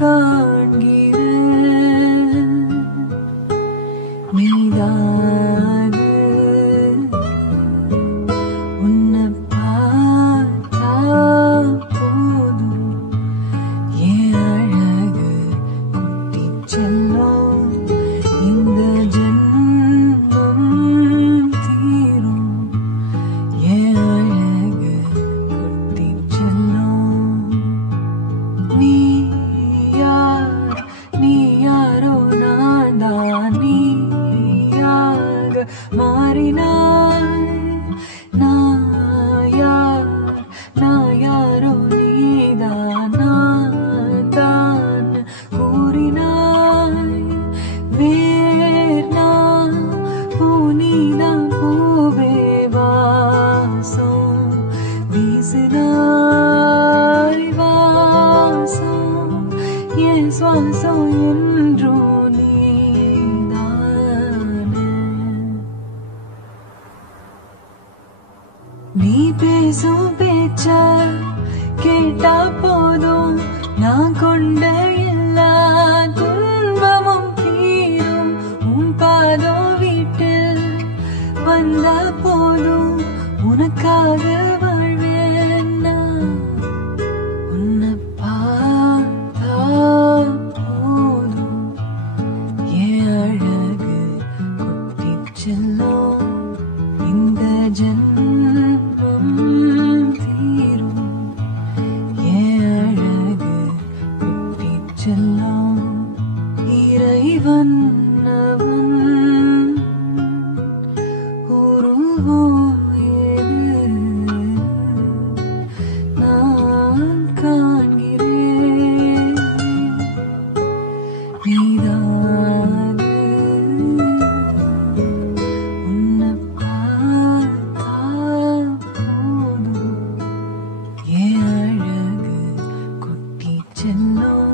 காண்கிறேன் நீதானே உன்னை பார்த்தா போதும் என் அழகு குட்டி செல்லும் இந்த ஜென்மம் தீரும் என் அழகு குட்டி செல்லும் நீ யாரோ நான் தான் நீயாக மாறினாய் நான் யாரோ நீதான் நான் தான் கூறினாய் வேர்னா பூனிதான் பூவே வாசம் வீசினாய் வாசம் என் சுவாசம் என்றும் நீ பேசும் பேச்ச கேட்டா போதும் நான் கொண்ட எல்லா துன்பமும் தீரும் உன் பாதம் வீட்டில் வந்த போதும் உனக்காக வாழ்வேன் நான் உன்னை பார்த்தா போதும் என் அழகு குட்டி செல்லும் இந்த ஜென்மம் தீரும் என் அழகு குட்டி செல்லும் இறைவன் அவன் உருவம் ஏது நான் காண்கிறேன் நீதானே உன்னை பார்த்தா போதும் என் அழகு குட்டி செல்லும்